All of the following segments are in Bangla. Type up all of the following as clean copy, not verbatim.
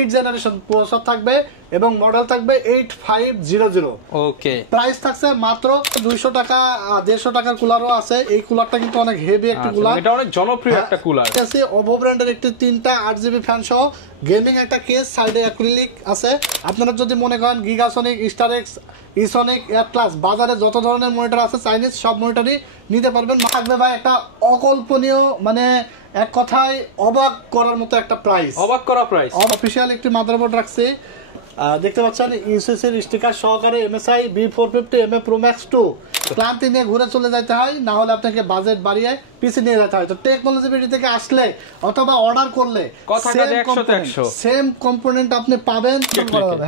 8 জেনারেশন প্রসেসর থাকবে এবং মডেল থাকবে 8500। ওকে, প্রাইস থাকছে মাত্র 200 টাকা। 150 টাকার কুলারও আছে। এই কুলারটা কিন্তু অনেক হেভি একটা কুলার, এটা অনেক জনপ্রিয় একটা কুলার আছে। ওভো ব্র্যান্ডের একটি 3টা 8GB ফ্যান সহ গেমিং একটা কেস, সাইডে অ্যাক্রিলিক আছে। আপনারা যদি মনে করেন গিগাসনিক, স্টারএক্স, ইসনিক, এটলাস, বাজারে যত ধরনের মনিটর আছে চাইনিজ সব মনিটরই নিতে পারবেন। থাকবে ভাই একটা অকল্পনীয়, মানে এক কথায় অবাক করার মতো একটা প্রাইস, অবাক করা প্রাইস। অফিশিয়াল একটি মাদারবোর্ড রাখছে, দেখতে পাচ্ছেন ইউসিসির স্টিকার সহকারে, MSI B450 MA Pro Max 2। ক্লান্তি নিয়ে ঘুরে চলে যেতে হয়, না হলে আপনাকে বাজেট বাড়িয়ে পিসি নিয়ে যেতে হয়। তো টেকনোলজি বিডি থেকে আসলে অথবা অর্ডার করলে সেম কম্পোনেন্ট আপনি পাবেন।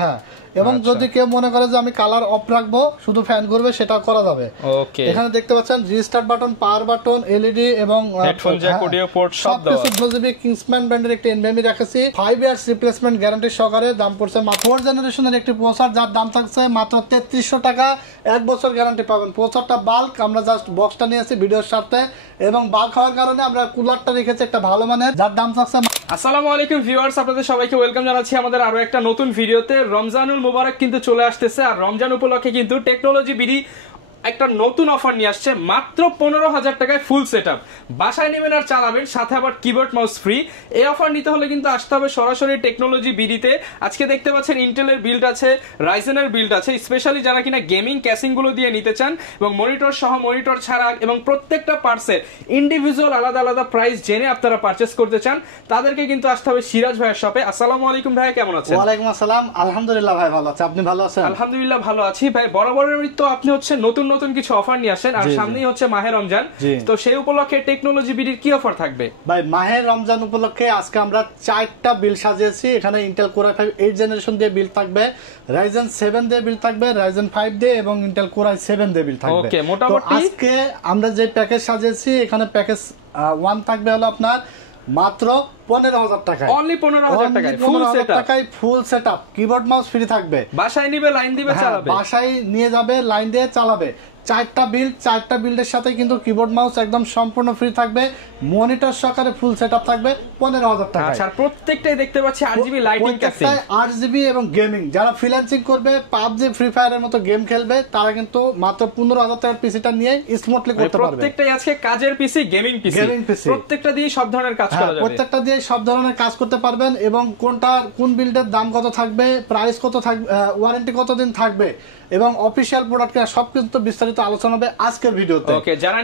হ্যাঁ, এবং যদি কেউ মনে করে যে আমি কালার অফ রাখবো, শুধু ফ্যান ঘুরবে, সেটা করা যাবে। ওকে, এখানে দেখতে পাচ্ছেন restart button, power button, LED এবং হেডফোন জ্যাক, অডিও পোর্ট সব দেওয়া আছে। 2GB কিংসম্যান ব্র্যান্ডের একটি এনভিএমই রেখেছি 5 ইয়ার্স রিপ্লেসমেন্ট গ্যারান্টি সহকারে। দাম পড়ছে মাত্র 4 জেনারেশনের একটি প্রসেসর, যার দাম থাকছে মাত্র 3300 টাকা। 1 বছর গ্যারান্টি পাবেন। প্রসেসরটা বাল্ক, আমরা জাস্ট বক্সটা নিয়েছি ভিডিওর সাথে, এবং বাল্ক হওয়ার কারণে আমরা কুলারটা রেখেছি একটা ভালো মানের, যার দাম থাকছে। আসসালামু আলাইকুম ভিউয়ার্স, আপনাদের সবাইকে ওয়েলকাম জানাচ্ছি আমাদের আরো একটা নতুন ভিডিওতে। রমজানুল মুবারক কিন্তু চলে আসতেছে, আর রমজান উপলক্ষে কিন্তু টেকনোলজি বিডি একটা নতুন অফার নিয়ে আসছে। মাত্র 15,000 টাকায় ফুল সেটআপ, বাসায় নেবেন আর চালাবেন, সাথে আবার কিবোর্ড মাউস ফ্রি। এই অফার নিতে হলে কিন্তু আসতে হবে সরাসরি টেকনোলজি বিডিতে। আজকে দেখতে পাচ্ছেন ইন্টেলের বিল্ড আছে, রাইজেনের বিল্ড আছে, স্পেশালি যারা কিনা গেমিং ক্যাসিং গুলো দিয়ে নিতে চান, এবং মনিটর সহ, মনিটর ছাড়া, এবং প্রত্যেকটা পার্টসের ইন্ডিভিজুয়াল আলাদা আলাদা প্রাইস জেনে আপনারা পারচেস করতে চান, তাদেরকে কিন্তু আসতে হবে সিরাজ ভাইয়ের শপে। আসসালামু আলাইকুম ভাই, কেমন আছেন? ওয়ালাইকুম আসসালাম, আলহামদুলিল্লাহ ভাই ভালো আছি, আপনি ভালো আছেন? আলহামদুলিল্লাহ ভালো আছি ভাই। বরাবরের তো আপনি হচ্ছে নতুন নতুন কিছু অফার নিয়ে আসেন, আর সামনেই হচ্ছে মাহে রমজান, তো সেই উপলক্ষে টেকনোলজি বিডির কি অফার থাকবে? ভাই মাহে রমজান উপলক্ষে আজকে আমরা 4টা বিল সাজিয়েছি। এখানে ইন্টেল কোর i5 8 জেনারেশন দিয়ে বিল থাকবে, রাইজেন 7 দিয়ে বিল থাকবে, রাইজেন 5 দিয়ে, এবং ইন্টেল কোর i7 দিয়ে বিল থাকবে। ওকে, মোটামুটি আজকে আমরা যে প্যাকেজ সাজিয়েছি, এখানে প্যাকেজ 1 থাকবে হলো আপনার মাত্র 15,000 টাকায়, অনলি 15,000 টাকায় full setup, full setup, keyboard mouse free থাকবে, বাসায় নিবে, লাইন দিবে, চালাবে, বাসায় নিয়ে যাবে, লাইন দিয়ে চালাবে। 4টা বিল্ডের সাথে কিন্তু কিবোর্ড মাউস একদম সম্পূর্ণ ফ্রি থাকবে, মনিটর সহকারে ফুল সেটআপ থাকবে 15,000 টাকা। আচ্ছা, প্রত্যেকটাই দেখতে পাচ্ছি 8GB লাইটিং ক্যাসিং, 8GB, এবং গেমিং যারা ফ্রিল্যান্সিং করবে, পাবজি, ফ্রি ফায়ারের মতো গেম খেলবে, তারা কিন্তু মাত্র 15,000 টাকার পিসিটা নিয়ে স্মুথলি করতে পারবে। প্রত্যেকটাই আছে কাজের পিসি, গেমিং পিসি, প্রত্যেকটা দিয়ে সব ধরনের কাজ করা যাবে, প্রত্যেকটা দিয়ে সব ধরনের কাজ করতে পারবেন। এবং কোন বিল্ডের দাম কত থাকবে, প্রাইস কত থাকবে, ওয়ারেন্টি কতদিন থাকবে, এবং অফিশিয়াল প্রোডাক্ট সবকিছু বিস্তারিত আলোচনা হবে আজকের ভিডিওতে। ওকে, যারা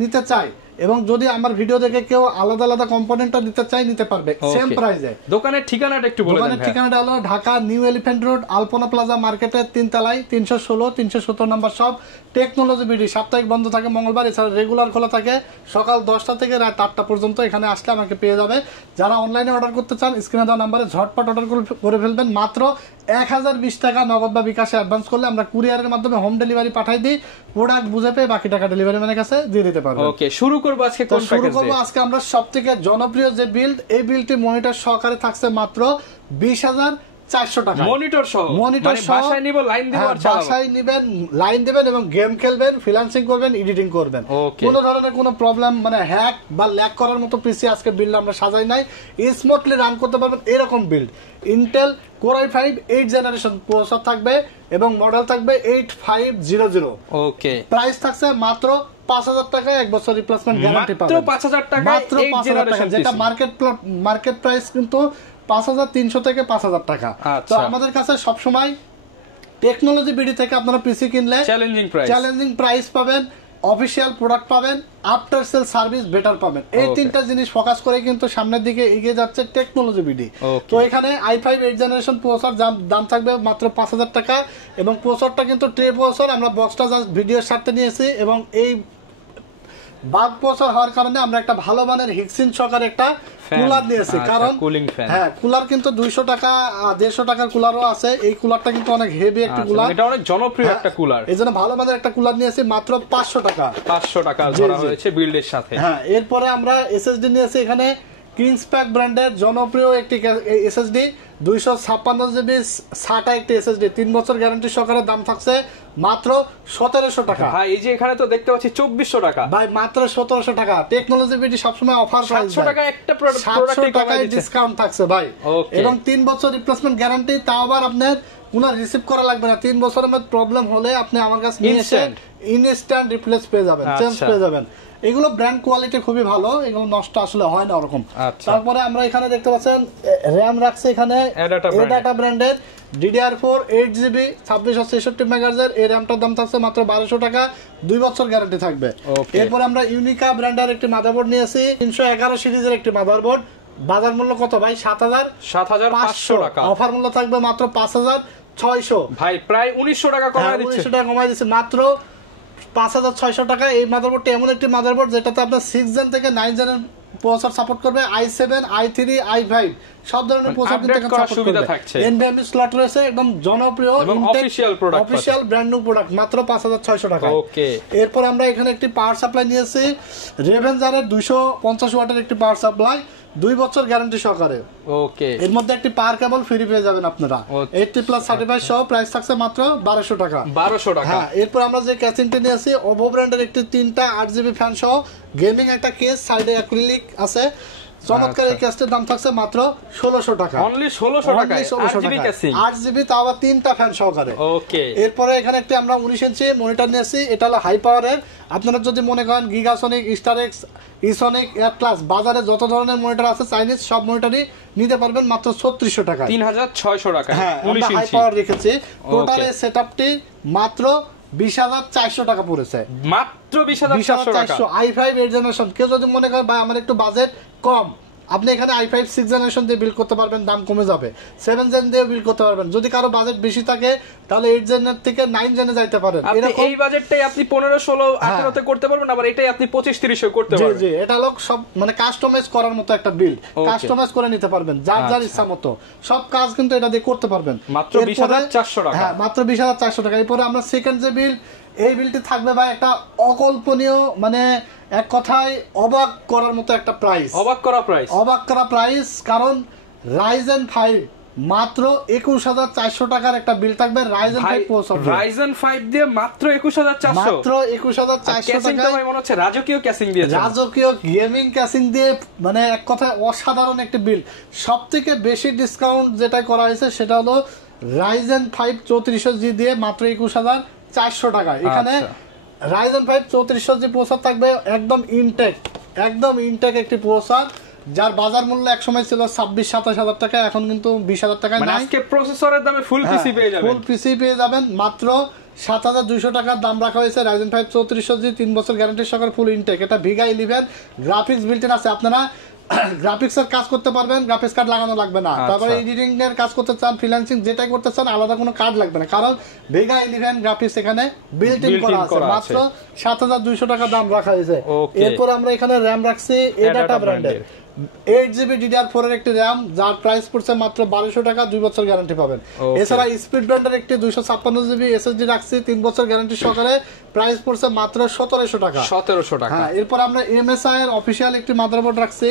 নিতে চায়, এবং যদি আমার ভিডিও দেখে কেউ আলাদা আলাদা কম্পোনেন্টটা নিতে চায়, নিতে পারবে সেম প্রাইসে। দোকানের ঠিকানাটা একটু বলে দেন। দোকানের ঠিকানাটা হলো ঢাকা নিউ এলিফ্যান্ট রোড, আলপনা প্লাজা মার্কেটের 3 তলায় 316-317 নম্বর শপ। টেকনোলজি বিডি সাপ্তাহিক বন্ধ থাকে মঙ্গলবার, এছাড়া রেগুলার খোলা থাকে সকাল 10টা থেকে রাত 8টা পর্যন্ত। এখানে আসলে আমাকে পেয়ে যাবে। যারা অনলাইনে অর্ডার করতে চান, স্ক্রিনে দেওয়া নাম্বারে ঝটপট অর্ডার করে ফেলবেন। মাত্র 1020 টাকা নগদ বা বিকাশে অ্যাডভান্স করলে আমরা কুরিয়ারের মাধ্যমে হোম ডেলিভারি পাঠাই দিই। প্রোডাক্ট বুঝে পেয়ে বাকি টাকা ডেলিভারি ম্যানের কাছে দিয়ে দিতে পারবেন। ওকে, শুরু করব আজকে কোন প্যাকেজ দিয়ে? আজকে আমরা সবথেকে জনপ্রিয় যে বিল্ড, এই বিল্ডটি মনিটর সহকারে থাকছে মাত্র 20,400 টাকা। মনিটর সহ, বাসায় নিব, লাইন দিব আর চালাবো, বাসায় নিবেন, লাইন দিবেন, এবং গেম খেলবেন, ফ্রিল্যান্সিং করবেন, এডিটিং করবেন। কোনো ধরনের কোনো প্রবলেম, মানে হ্যাক বা ল্যাগ করার মতো পিসি আজকে বিল্ড আমরা সাজাই নাই। স্মুথলি রান করতে পারবেন এরকম build. Intel core i5 8 generation processor থাকবে, এবং মডেল থাকবে 8500। ওকে, প্রাইস থাকছে মাত্র 5,000 টাকা, 1 বছর রিপ্লেসমেন্ট গ্যারান্টি পাবেন। মাত্র 5,000 টাকা, মাত্র 5,000 টাকা, যেটা মার্কেট প্রাইস কিন্তু 5,300 থেকে 5,000 টাকা। তো আমাদের কাছে সব সময় টেকনোলজি বিডি থেকে আপনারা পিসি কিনলে চ্যালেঞ্জিং প্রাইস পাবেন, অফিশিয়াল প্রোডাক্ট পাবেন, আফটার সেল সার্ভিস বেটার পাবেন। এই 3টা জিনিস ফোকাস করে কিন্তু সামনের দিকে এগিয়ে যাচ্ছে টেকনোলজি বিডি। তো এখানে i5 8 জেনারেশন প্রসেসর দাম থাকবে মাত্র 5,000 টাকা, এবং প্রসেসরটা কিন্তু ট্রে প্রসেসর, আমরা বক্সটা জাস্ট ভিডিওর সাথে নিয়েছি, এবং এই বাগ প্রসেসর হওয়ার কারণে আমরা একটা ভালো মানের হিক্সিন সহকারে একটা কুলার নিয়েছি। কারণ কুলার কিন্তু 200 টাকা 150 টাকার কুলারও আছে। এই কুলারটা কিন্তু অনেক হেভি একটা কুলার, এটা অনেক জনপ্রিয় একটা কুলার, এইজন্য ভালো মানের একটা কুলার নিয়েছি মাত্র 500 টাকা। 500 টাকা ধরা হয়েছে বিল্ডের সাথে। হ্যাঁ, এরপরে আমরা এসএসডি নিয়েছি এখানে কিংসপ্যাক ব্র্যান্ডের জনপ্রিয় একটি এসএসডি 256 জিবি SATA একটি এসএসডি 3 বছর গ্যারান্টি সহকারে, দাম থাকছে মাত্র 1700 টাকা। ভাই এই যে এখানে তো দেখতে পাচ্ছি 2400 টাকা ভাই, মাত্র 1700 টাকা। টেকনোলজি বিডি সবসময় অফার প্রাইস, 700 টাকা একটা প্রোডাক্ট 700 টাকায় ডিসকাউন্ট থাকছে ভাই। এবং 3 বছর রিপ্লেসমেন্ট গ্যারান্টি, তাও আবার আপনার কোনো রিসিভ করা লাগবে না। 3 বছরের মধ্যে প্রবলেম হলে আপনি আমার কাছে নিয়ে এসে ইনস্ট্যান্ট রিপ্লেস পেয়ে যাবেন, চেঞ্জ পেয়ে যাবেন। এগুলো ব্র্যান্ড কোয়ালিটি খুবই ভালো, এগুলো নষ্ট আসলে হয় না ওরকম। তারপরে আমরা এখানে দেখতে পাচ্ছেন র‍্যাম রাখছে এখানে এডাটা ব্র্যান্ডের DDR4 8GB 2663 মেগাহার্জের। এই র‍্যামটার দাম থাকছে মাত্র 1200 টাকা, 2 বছর গ্যারান্টি থাকবে। এরপর আমরা ইউনিকা ব্র্যান্ডের একটি মাদারবোর্ড নিয়েছি, 311 সিরিজের একটি মাদারবোর্ড। বাজার মূল্য কত ভাই? 7500 টাকা। অফার মূল্য থাকবে মাত্র 5600। ভাই প্রায় 1900 টাকা কমায় দিচ্ছে। 1900 টাকা কমায় দিচ্ছে মাত্র 5600 টাকা। এই মাদারবোর্ডটা এমন একটি মাদারবোর্ড যেটাতে আপনার 6 জেন থেকে 9 জেনের প্রসেসর সাপোর্ট করবে, i7 i3 i5 সব ধরনের প্রসেসর থেকে সাপোর্ট করবে। NVMe স্লট রয়েছে, একদম জনপ্রিয় এবং official product, official brand new product, মাত্র 5600 টাকা। ওকে। এরপর আমরা এখানে একটি পাওয়ার সাপ্লাই নিয়েছি, রেভেনজারের 250 ওয়াটের একটি পাওয়ার সাপ্লাই, 2 বছর গ্যারান্টি সহকারে। ওকে। এর মধ্যে একটি পাওয়ার কেবল ফ্রি পেয়ে যাবেন আপনারা, 80+ সার্টিফাইড সহ। প্রাইস থাকছে মাত্র 1200 টাকা। 1200 টাকা। হ্যাঁ। এরপর আমরা যে ক্যাসিংটি নিয়েছি, ওভো ব্র্যান্ডের একটি 3টা 8GB ফ্যান সহ গেমিং একটা কেস, সাইডে অ্যাক্রিলিক আছে। চমৎকার এই কেসটির দাম থাকছে মাত্র 1600 টাকা। অনলি 1600 টাকা, 8GB ক্যাসিং, 8GB, তাও আবার 3টা ফ্যান সহকারে। ওকে। এরপরে এখানে একটি আমরা 19 ইঞ্চি মনিটর নিয়েছি, এটা হলো হাই পাওয়ারের। আপনারা যদি মনে করেন গিগাসনিক, স্টারেক্স, ইসনিক, এটলাস, বাজারে যত ধরনের মনিটর আছে চাইনিজ, সব মনিটরই নিতে পারবেন মাত্র 3600 টাকা, 3600 টাকা। হ্যাঁ, আমরা হাই পাওয়ার রেখেছি। টোটাল এই সেটআপটি মাত্র 20400 টাকা পড়েছে, মাত্র 20400 টাকা। i5 8 generation. কেউ যদি মনে করে ভাই আমার একটু বাজেট কম, আপনি এখানে i5 6 জেনারেশন দিয়ে বিল্ড করতে পারবেন, দাম কমে যাবে। 7 জেন দিয়ে বিল্ড করতে পারবেন। যদি কারো বাজেট বেশি থাকে তাহলে 8 জেনের থেকে 9 জেনে যাইতে পারেন। এরকম এই বাজেটটাই আপনি 15 16 18 তে করতে পারবেন, আবার এটাই আপনি 25 30 এ করতে পারবেন। জি জি, এটা লোক সব মানে কাস্টমাইজ করার মতো একটা বিল্ড, কাস্টমাইজ করে নিতে পারবেন যার যার ইচ্ছা মতো। সব কাজ কিন্তু এটা দিয়ে করতে পারবেন। মাত্র 20400 টাকা। হ্যাঁ, মাত্র 20400 টাকা। এরপরে আমরা সেকেন্ড যে বিল্ড, এই বিলটি থাকবে ভাই একটা অকল্পনীয়, মানে এক কথায় অবাক করার মতো একটা প্রাইস, অবাক করা প্রাইস। কারণ Ryzen 5 মাত্র 21400 টাকার একটা বিল থাকবে। Ryzen 5 প্রসেসর, Ryzen 5 দিয়ে মাত্র 21400, মাত্র 21400 টাকা। ভাই মনে হচ্ছে রাজকীয় ক্যাসিং দিয়েছে, রাজকীয় গেমিং ক্যাসিং দিয়ে, মানে এক কথায় অসাধারণ একটা বিল। সবথেকে বেশি ডিসকাউন্ট যেটা করা হয়েছে সেটা হলো Ryzen 5 3400G দিয়ে মাত্র 21400 টাকা। এখানে Ryzen 5 3400G প্রসেসর থাকবে, একদম ইনটেক একটি প্রসেসর, যার বাজার মূল্য এক সময় ছিল 26-27 হাজার টাকা, এখন কিন্তু 20,000 টাকায় নাই। আজকে প্রসেসরের দামে ফুল পিসি পেয়ে যাবেন, ফুল পিসি পেয়ে যাবেন মাত্র 7200 টাকার দাম রাখা হয়েছে। Ryzen 5 3400G 3 বছর গ্যারান্টি সহকারে ফুল ইনটেক। এটা Vega 11 গ্রাফিক্স বিল্ট ইন আছে, আপনারা গ্রাফিক্সের কাজ করতে পারবেন, গ্রাফিক্স কার্ড লাগানো লাগবে না। তারপরে এডিটিং এর কাজ করতে চান, ফ্রিল্যান্সিং যেটাই করতে চান, আলাদা কোনো কার্ড লাগবে না, কারণ Vega 11 গ্রাফিক্স এখানে বিল্ট ইন করা আছে। মাত্র 7200 টাকা দাম রাখা হয়েছে। এরপর আমরা এখানে র‍্যাম রাখছি এডাটা ব্র্যান্ডের 8GB DDR4 এর একটি র‍্যাম, যার প্রাইস পড়ছে মাত্র 1200 টাকা, 2 বছর গ্যারান্টি পাবেন। এছাড়া স্পিড ব্র্যান্ডের একটি 256GB SSD রাখছি, 3 বছর গ্যারান্টি সহকারে, প্রাইস পড়ছে মাত্র 1700 টাকা। 1700 টাকা। হ্যাঁ। এরপর আমরা MSI এর অফিশিয়াল একটি মাদারবোর্ড রাখছি,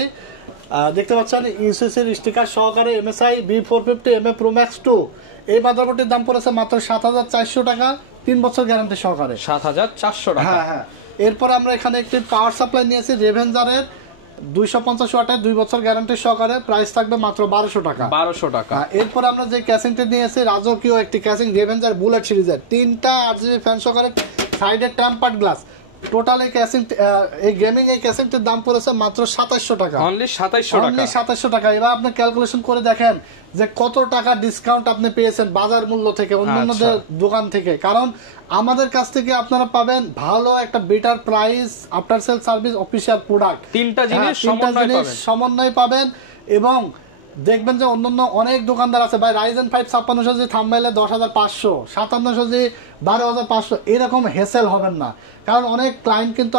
দেখতে পাচ্ছেন ইউসিসির স্টিকার সহকারে MSI B450MA Pro Max 2। এই মাদারবোর্ডের দাম পড়েছে মাত্র 7400 টাকা, 3 বছর গ্যারান্টি সহকারে, 7400 টাকা। হ্যাঁ হ্যাঁ। এরপর আমরা এখানে একটি পাওয়ার সাপ্লাই নিয়েছি রেভেনজারের 250 ওয়াটের, 2 বছর গ্যারান্টি সহকারে, প্রাইস থাকবে মাত্র 1200 টাকা। 1200 টাকা। এরপর আমরা যে ক্যাসিংটি নিয়েছি রাজকীয় একটি ক্যাসিং, রেভেনজার বুলেট সিরিজের 3টা 8GB ফ্যান সহকারে, সাইডে টেম্পার্ড গ্লাস। টোটাল এই ক্যাসিং, এই গেমিং এই ক্যাসিংটির দাম পড়েছে মাত্র 2700 টাকা, অনলি 2700 টাকা। এবার আপনি ক্যালকুলেশন করে দেখেন যে কত টাকা ডিসকাউন্ট আপনি পেয়েছেন বাজার মূল্য থেকে, অন্যান্য দোকান থেকে। কারণ আমাদের কাছ থেকে আপনারা পাবেন ভালো একটা better price, after sale service, official product, 3টা জিনিস সমন্বয় পাবেন। এবং দেখবেন যে অন্যান্য অনেক দোকানদার আছে ভাই, Ryzen 5 5600G থাম্বনেইলে 10500, 5700G 12500, এরকম হেসেল হবেন না। কারণ অনেক ক্লায়েন্ট কিন্তু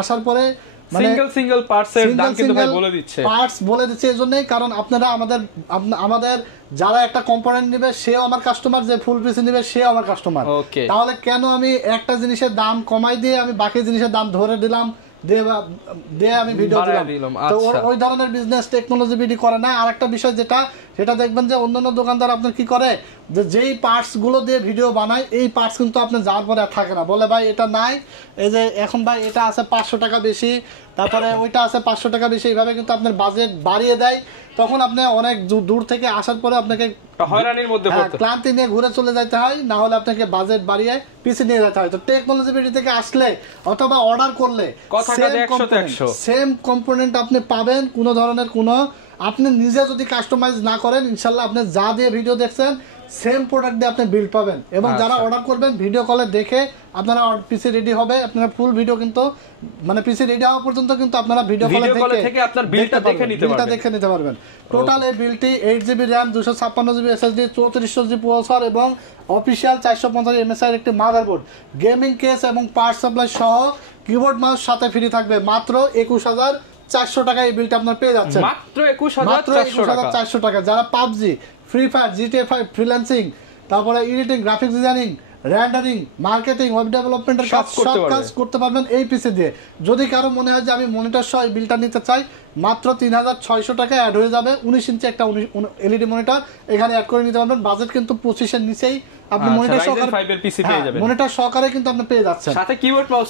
আসার পরে সিঙ্গেল পার্টসের দাম কিন্তু ভাই বলে দিচ্ছে, পার্টস বলে দিচ্ছে। এজন্যই, কারণ আপনারা আমাদের যারা একটা কম্পোনেন্ট নেবে সেও আমার কাস্টমার, যে ফুল পিসি নেবে সেও আমার কাস্টমার। তাহলে কেন আমি একটা জিনিসের দাম কমাই দিয়ে আমি বাকি জিনিসের দাম ধরে দিলাম দিয়ে আমি ভিডিও দিলাম। তো ওই ধরনের বিজনেস টেকনোলজি বিডি করে না। আরেকটা বিষয় সেটা দেখবেন যে অন্যান্য দোকানদার আপনার কি করে, যে যেই পার্টস গুলো দিয়ে ভিডিও বানায় এই পার্টস কিন্তু আপনি যাওয়ার পরে আর থাকে না, বলে ভাই এটা নাই, এই যে এখন ভাই এটা আছে 500 টাকা বেশি, তারপরে ওইটা আছে 500 টাকা বেশি, এইভাবে কিন্তু আপনার বাজেট বাড়িয়ে দেয়। তখন আপনি অনেক দূর থেকে আসার পরে আপনাকে হয়রানির মধ্যে ক্লান্তি নিয়ে ঘুরে চলে যেতে হয়, না হলে আপনাকে বাজেট বাড়িয়ে পিছিয়ে নিয়ে যেতে হয়। তো টেকনোলজি বিডি থেকে আসলে অথবা অর্ডার করলে সেম কম্পোনেন্ট আপনি পাবেন। কোনো ধরনের আপনি নিজে যদি কাস্টমাইজ না করেন, ইনশাল্লাহ আপনি যা দিয়ে ভিডিও দেখছেন সেম প্রোডাক্ট দিয়ে আপনি বিল্ড পাবেন। এবং যারা অর্ডার করবেন ভিডিও কলে দেখে আপনারা পিসি রেডি হবে, আপনারা ফুল ভিডিও কিন্তু মানে পিসি রেডি হওয়া পর্যন্ত কিন্তু আপনারা ভিডিও কলে দেখে আপনার বিলটা দেখে নিতে পারবেন। টোটাল এই বিলটি 8GB RAM, 256GB SSD, 3400G processor এবং অফিশিয়াল 450 MSI একটি মাদারবোর্ড, গেমিং কেস এবং পাওয়ার সাপ্লাই সহ কিবোর্ড মাউস সাথে ফ্রি থাকবে। মাত্র 21400 টাকা এই বিলটা আপনারা পেয়ে যাচ্ছেন। মাত্র 21400 টাকা। যারা PUBG, free fire, GTA 5, freelancing, তারপরে editing, graphics designing, rendering, marketing, web ডেভেলপমেন্টের কাজ করতে পারবেন এই পিসি দিয়ে। যদি কারো মনে হয় যে আমি মনিটর সহ এই বিলটা নিতে চাই, মাত্র 3600 টাকা অ্যাড হয়ে যাবে। 19 ইঞ্চি একটা এলইডি মনিটর এখানে অ্যাড করে নিতে পারবেন। বাজেট কিন্তু 25 এর নিচেই আপনি মনিটর সহকারে কিন্তু আপনি পেয়ে যাচ্ছেন। সাথে কিবোর্ড মাউস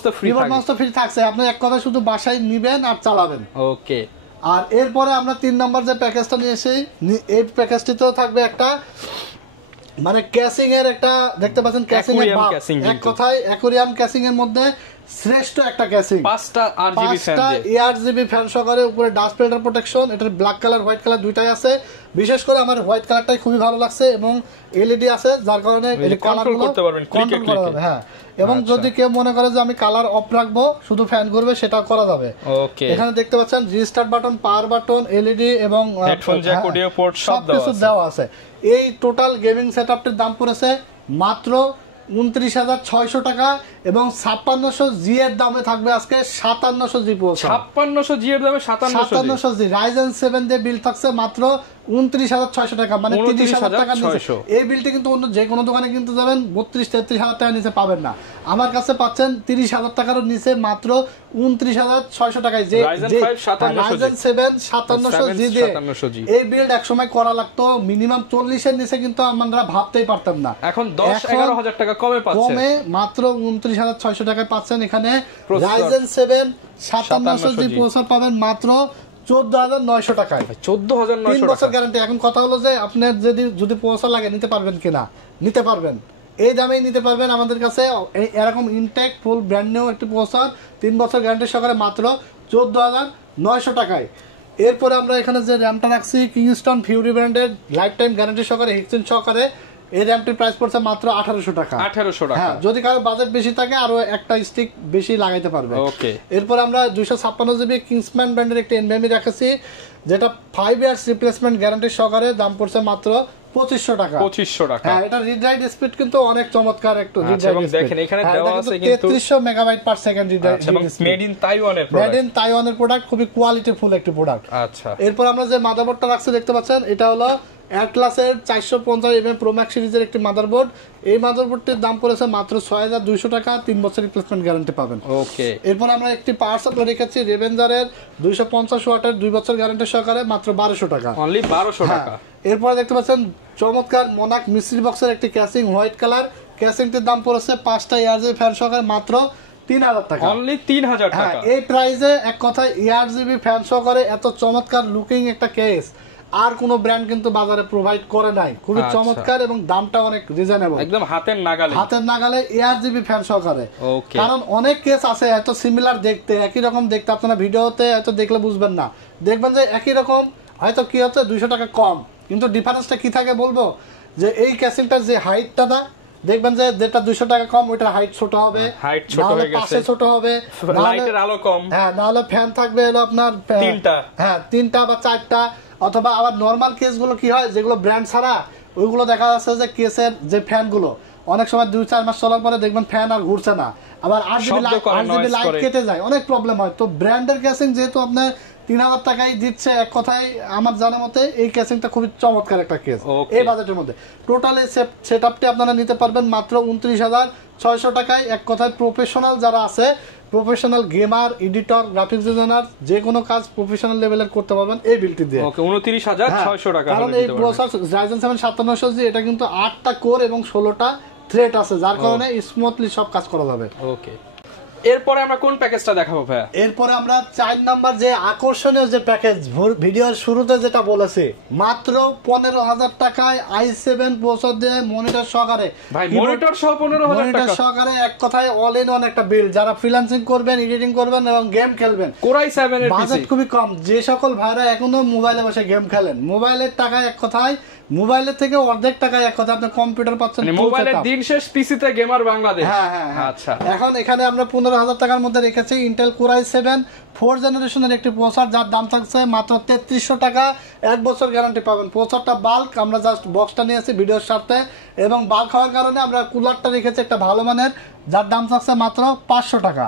তো ফ্রি থাকছে। আপনি এক কথা শুধু বাসায় নিবেন আর চালাবেন। ওকে। আর এরপরে আমরা 3 নম্বর যে প্যাকেজটা নিয়ে এসেছি, এই প্যাকেজটিতেও থাকবে একটা মানে ক্যাসিং এর একটা, দেখতে পাচ্ছেন ক্যাসিং এর এক কথায় অ্যাকোয়ারিয়াম ক্যাসিং এর মধ্যে শ্রেষ্ঠ একটা ক্যাসিং। 5টা আরজিবি ফ্যান সহকারে, উপরে ডাস্ট ফিল্টার প্রোটেকশন, এটার ব্ল্যাক কালার হোয়াইট কালার দুইটাই আছে। বিশেষ করে আমার হোয়াইট কালারটাই খুবই ভালো লাগছে এবং এলইডি আছে যার কারণে কন্ট্রোল করতে পারবেন, কন্ট্রোল করা যাবে। হ্যাঁ, এবং যদি কেউ মনে করে যে আমি কালার অফ রাখবো শুধু ফ্যান ঘুরবে, সেটাও করা যাবে। ওকে। এখানে দেখতে পাচ্ছেন restart button, power button, LED এবং হেডফোন জ্যাক, অডিও পোর্ট সব দেওয়া আছে। এই টোটাল গেমিং সেটআপটির দাম পড়েছে মাত্র 29,600 টাকা এবং 5600G এর দামে থাকবে আজকে 5700G প্রসেসর। 5600G এর দামে 5700G Ryzen 7 দিয়ে বিল থাকছে মাত্র 29,600 টাকা, মানে 30,000 টাকা নিচে। এই বিলটি কিন্তু অন্য যে কোনো দোকানে কিনতে যাবেন 32-33,000 টাকা নিচে পাবেন না। আমার কাছে পাচ্ছেন 30,000 টাকারও নিচে মাত্র 29,600 টাকায়। যে Ryzen 7 5700G দিয়ে এই বিল্ড একসময় করা লাগতো মিনিমাম 40 এর নিচে, কিন্তু আমরা ভাবতেই পারতাম না। এখন 10-11,000 টাকা কমে মাত্র 29,600 টাকায় পাচ্ছেন। এখানে Ryzen 7 5700G প্রসেসর পাবেন মাত্র 14,900 টাকায়। 14,900 3 বছর গ্যারান্টি। এখন কথা হলো যে আপনার যদি প্রসেসর লাগে নিতে পারবেন কিনা? নিতে পারবেন, এই দামেই নিতে পারবেন। আমাদের কাছে এরকম ইনটেক ফুল ব্র্যান্ড নিউ একটি প্রসেসর 3 বছর গ্যারান্টি সহকারে মাত্র 14,900 টাকায়। এরপরে আমরা এখানে যে র্যামটা রাখছি কিংস্টন ফিউরি ব্র্যান্ডের লাইফ টাইম গ্যারান্টি সহকারে, হিটসিন সহকারে, এই র্যামটির প্রাইস পড়ছে মাত্র 1800 টাকা। 1800 টাকা। হ্যাঁ, যদি কারো বাজেট বেশি থাকে আরো একটা স্টিক বেশি লাগাইতে পারবে। ওকে। এরপর আমরা 256GB কিংসম্যান ব্র্যান্ডের একটা এনভিএমই রেখেছি, যেটা 5 ইয়ার্স রিপ্লেসমেন্ট গ্যারান্টি সহকারে, দাম পড়ছে মাত্র 2500 টাকা। 2500 টাকা। হ্যাঁ, এটা রিড রাইট স্পিড কিন্তু অনেক চমৎকার একটা রিড রাইট স্পিড। দেখেন এখানে দেওয়া আছে কিন্তু 3300 megabyte per second read write. এবং মেড ইন তাইওয়ানের প্রোডাক্ট। মেড ইন তাইওয়ানের প্রোডাক্ট, খুবই কোয়ালিটিফুল একটি প্রোডাক্ট। আচ্ছা। এরপর আমরা যে মাদারবোর্ডটা রাখছি দেখতে পাচ্ছেন, এটা হলো অ্যাটলাসের 450mm প্রো ম্যাক্স সিরিজের একটি মাদারবোর্ড। এই মাদারবোর্ডটির দাম পড়েছে মাত্র 6200 টাকা, 3 বছর রিপ্লেসমেন্ট গ্যারান্টি পাবেন। ওকে। এরপর আমরা একটি পাওয়ার সাপ্লাই রেখেছি রেভেঞ্জারের 250 ওয়াটের 2 বছর গ্যারান্টি সহকারে, মাত্র 1200 টাকা। অনলি 1200 টাকা। এরপর দেখতে পাচ্ছেন চমৎকার মোনাক মিস্ট্রি বক্সের একটি ক্যাসিং, হোয়াইট কালার। ক্যাসিংটির দাম পড়েছে 5টা এয়ারজিবি ফ্যান সহকারে মাত্র 3000 টাকা। অনলি 3000 টাকা। এই প্রাইসে এক কথায় এয়ারজিবি ফ্যান সহকারে এত চমৎকার লুকিং একটা কেস আর কোন ব্র্যান্ড কিন্তু বাজারে প্রোভাইড করে নাই। খুবই চমৎকার এবং দামটা অনেক রিজনেবল, একদম হাতের নাগালে এয়ারজিবি ফ্যান সহকারে। কারণ অনেক কেস আছে এত সিমিলার দেখতে, একই রকম দেখতে, আপনারা ভিডিওতে হয়তো দেখলে বুঝবেন না, দেখবেন যে একই রকম, হয়তো কি হচ্ছে 200 টাকা কম, কিন্তু ডিফারেন্সটা কি থাকে বলবো, যে এই ক্যাসিংটার যে হাইটটা না, দেখবেন যে যেটা 200 টাকা কম ওইটার হাইট ছোট হবে, পাশে ছোট হবে, লাইটের আলো কম, হ্যাঁ, নাহলে ফ্যান থাকবে হলো আপনার 3টা বা 4টা। অথবা আবার নরমাল কেসগুলো কি হয়, যেগুলো ব্র্যান্ড ছাড়া, ওইগুলো দেখা যাচ্ছে যে কেসের যে ফ্যানগুলো অনেক সময় 2-4 মাস চলার পরে দেখবেন ফ্যান আর ঘুরছে না, আবার আরজিবি লাইট কেটে যায়, অনেক প্রবলেম হয়। তো ব্র্যান্ডের ক্যাসিং যেহেতু আপনার 3000 টাকায় দিচ্ছে, এক কথায় আমার জানা মতে এই ক্যাসিংটা খুবই চমৎকার একটা কেস এই বাজেটের মধ্যে। টোটালি সেটআপটি আপনারা নিতে পারবেন মাত্র 29,600 টাকায়। এক কথায় প্রফেশনাল যারা আছে professional gamer, editor, graphics designer যে কোনো কাজ প্রফেশনাল লেভেলের করতে পারবেন এই বিলটি দিয়ে। ওকে 29600 টাকা। কারণ এই প্রসেসর Ryzen 7 5700G এটা কিন্তু 8টা কোর এবং 16টা থ্রেড আছে, যার কারণে স্মুথলি সব কাজ করা যাবে। ওকে, এরপরে আমরা কোন প্যাকেজটা দেখাবো ভাই? এরপরে আমরা 4 নাম্বার যে আকর্ষণীয় যে প্যাকেজ ভিডিওর শুরুতে যেটা বলেছি, মাত্র 15000 টাকায় i7 প্রসেসর দিয়ে মনিটর সহকারে, ভাই মনিটর সহ 15000 টাকা সহকারে, এক কথায় অল ইন ওয়ান একটা বিল্ড। যারা ফ্রিল্যান্সিং করবেন, এডিটিং করবেন এবং গেম খেলবেন, Core i7 এর বাজেট খুবই কম, যে সকল ভাইরা এখনো মোবাইলে বসে গেম খেলেন, মোবাইলের টাকায় এক কথায়, মোবাইলের থেকে অর্ধেক টাকায় এক কথা আপনি কম্পিউটার পাচ্ছেন, মানে মোবাইলের দিন শেষ পিসিতে গেমার বাংলাদেশ। আচ্ছা, এখন এখানে আমরা 15000 টাকার মধ্যে রেখেছি ইন্টেল Core i7 4th জেনারেশনের একটি প্রসেসর, যার দাম থাকছে মাত্র 3300 টাকা, 1 বছর গ্যারান্টি পাবেন। প্রসেসরটা বাল্ক, আমরা জাস্ট বক্সটা নিয়েছি ভিডিওর সাথে, এবং বাল্ক হওয়ার কারণে আমরা কুলারটা রেখেছি একটা ভালো মানের, যার দাম থাকছে মাত্র 500 টাকা।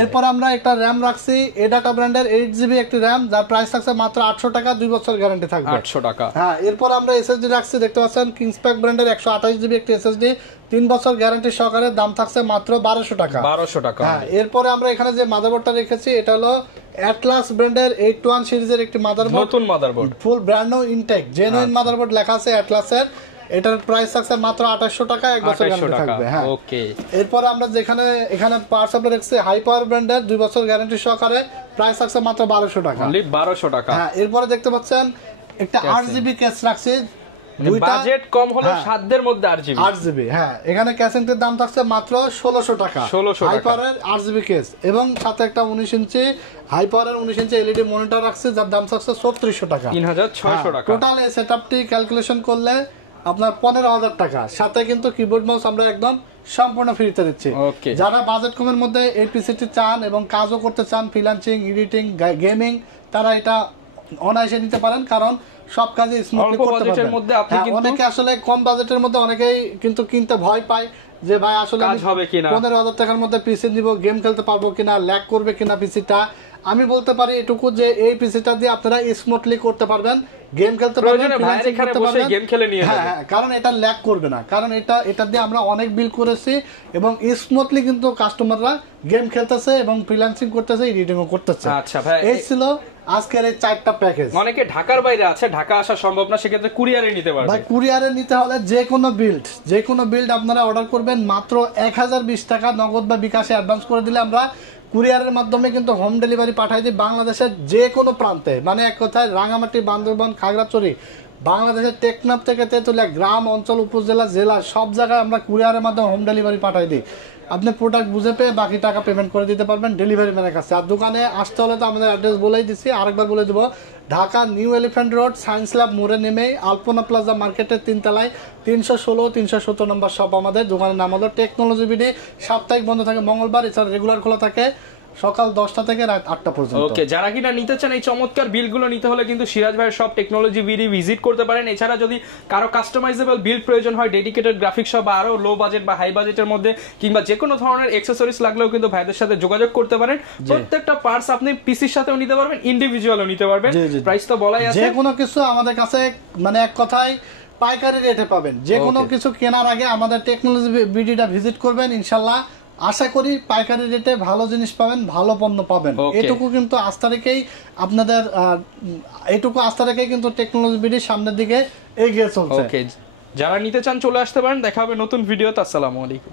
এরপর আমরা একটা র্যাম রাখছি এডাটা ব্র্যান্ডের 8GB একটি র্যাম, যার প্রাইস থাকছে মাত্র 800 টাকা, 2 বছর গ্যারান্টি থাকবে। 800 টাকা। হ্যাঁ, এরপর আমরা এসএসডি রাখছি, দেখতে পাচ্ছেন কিংসপ্যাক ব্র্যান্ডের 128GB একটি এসএসডি, 3 বছর গ্যারান্টি সহকারে, দাম থাকছে মাত্র 1200 টাকা। 1200 টাকা। হ্যাঁ, এরপরে আমরা এখানে যে মাদারবোর্ডটা রেখেছি এটা হলো অ্যাটলাস ব্র্যান্ডের 81 সিরিজের একটি মাদারবোর্ড, নতুন মাদারবোর্ড, ফুল ব্র্যান্ড নিউ ইনটেক জেনুইন মাদারবোর্ড লেখা আছে অ্যাটলাসের। এটার প্রাইস থাকছে মাত্র 2800 টাকা, 1 বছর গ্যারান্টি থাকবে। হ্যাঁ, ওকে। এরপর আমরা এখানে পাওয়ার সাপ্লাই রাখছি হাই পাওয়ার ব্র্যান্ডের 2 বছর গ্যারান্টি সহকারে, প্রাইস থাকছে মাত্র 1200 টাকা। অনলি 1200 টাকা। হ্যাঁ, এরপরে দেখতে পাচ্ছেন একটা 8GB কেস রাখছি, বাজেট কম হলো, সাধ্যের মধ্যে 8GB। হ্যাঁ, এখানে ক্যাসিংটির দাম থাকছে মাত্র 1600 টাকা, 1600 হাই পাওয়ারের 8GB কেস, এবং সাথে একটা 19 ইঞ্চি হাই পাওয়ারের 19 ইঞ্চি এলইডি মনিটর রাখছে, যার দাম থাকছে 3400 টাকা, 3600 টাকা। টোটাল এই সেটআপটি ক্যালকুলেশন করলে আপনার 15000 টাকা, সাথে কিন্তু কিবোর্ড মাউস আমরা একদম সম্পূর্ণ ফ্রিতে দিচ্ছি। যারা বাজেট কমের মধ্যে এই পিসিটি চান এবং কাজও করতে চান, ফ্রিল্যান্সিং, এডিটিং, গেমিং, তারা এটা অনায়াসে নিতে পারেন, কারণ সব কাজে স্মুথলি করতে পারবেন। অনেকে আসলে কম বাজেটের মধ্যে অনেকেই কিন্তু কিনতে ভয় পায় যে ভাই আসলে 15000 টাকার মধ্যে পিসি নিব, গেম খেলতে পারবো কিনা, ল্যাগ করবে কিনা পিসিটা। আমি বলতে পারি এটুকু যে এই পিসিটা দিয়ে আপনারা স্মুথলি করতে পারবেন, গেম খেলতে পারবেন, কারণ এটা ল্যাগ করবে না, কারণ এটা দিয়ে আমরা অনেক বিল করেছি এবং স্মুথলি কিন্তু কাস্টমাররা গেম খেলতেছে এবং ফ্রিল্যান্সিং করতেছে, এডিটিংও করতেছে। আচ্ছা ভাই, এই ছিল আজকের এই 4টা প্যাকেজ। অনেকে ঢাকার বাইরে আছে, ঢাকা আসা সম্ভব না, সেক্ষেত্রে কুরিয়ারে নিতে পারবে। ভাই কুরিয়ারে নিতে হলে যে কোনো বিল্ড আপনারা অর্ডার করবেন, মাত্র 1020 টাকা নগদ বা বিকাশে অ্যাডভান্স করে দিলে আমরা কুরিয়ারের মাধ্যমে কিন্তু হোম ডেলিভারি পাঠাই দিই বাংলাদেশের যে কোনো প্রান্তে, মানে এক কথায় রাঙামাটি, বান্দরবান, খাগড়াছড়ি, বাংলাদেশের টেকনাফ থেকে তেতুলিয়া, গ্রাম অঞ্চল, উপজেলা, জেলা, সব জায়গায় আমরা কুরিয়ারের মাধ্যমে হোম ডেলিভারি পাঠাই দিই। আপনি প্রোডাক্ট বুঝে পেয়ে বাকি টাকা পেমেন্ট করে দিতে পারবেন ডেলিভারি ম্যানের কাছে। আর দোকানে আসতে হলে তো আমাদের অ্যাড্রেস বলেই দিচ্ছি, আরেকবার বলে দেবো, Dhaka new elephant road, science lab মোড়ে নেমে আলপনা প্লাজা মার্কেটের 3 তলায় 316 317 নম্বর শপ আমাদের। দোকানের নাম হলো টেকনোলজি বিডি। সাপ্তাহিক বন্ধ থাকে মঙ্গলবার, এছাড়া রেগুলার খোলা থাকে সকাল 10টা থেকে রাত 8টা পর্যন্ত। ওকে, যারা কিনা নিতে চান এই চমৎকার বিলগুলো নিতে হলে কিন্তু সিরাজ ভাইয়ের সব টেকনোলজি বিডি ভিজিট করতে পারেন। এছাড়া যদি কারো কাস্টমাইজেবল বিল্ড প্রয়োজন হয়, ডেডিকেটেড গ্রাফিক্স সহ বা আরো লো বাজেট বা হাই বাজেটের মধ্যে কিংবা যে কোনো ধরনের অ্যাকসেসরিজ লাগলেও কিন্তু ভাইদের সাথে যোগাযোগ করতে পারেন। প্রত্যেকটা পার্টস আপনি পিসির সাথেও নিতে পারবেন, ইন্ডিভিজুয়ালও নিতে পারবেন। প্রাইস তো বলাই আছে, যে কোনো কিছু আমাদের কাছে মানে এক কথায় পাইকারি রেটে পাবেন। যে কোনো কিছু কেনার আগে আমাদের টেকনোলজি বিডিটা ভিজিট করবেন, ইনশাআল্লাহ আশা করি পাইকারি রেটে ভালো জিনিস পাবেন, ভালো পণ্য পাবেন। এটুকু কিন্তু আস্থা রেখেই আপনাদের কিন্তু টেকনোলজি বিডির সামনের দিকে এগিয়ে চলছে। যারা নিতে চান চলে আসতে পারেন। দেখা হবে নতুন ভিডিওতে। আসসালামু আলাইকুম।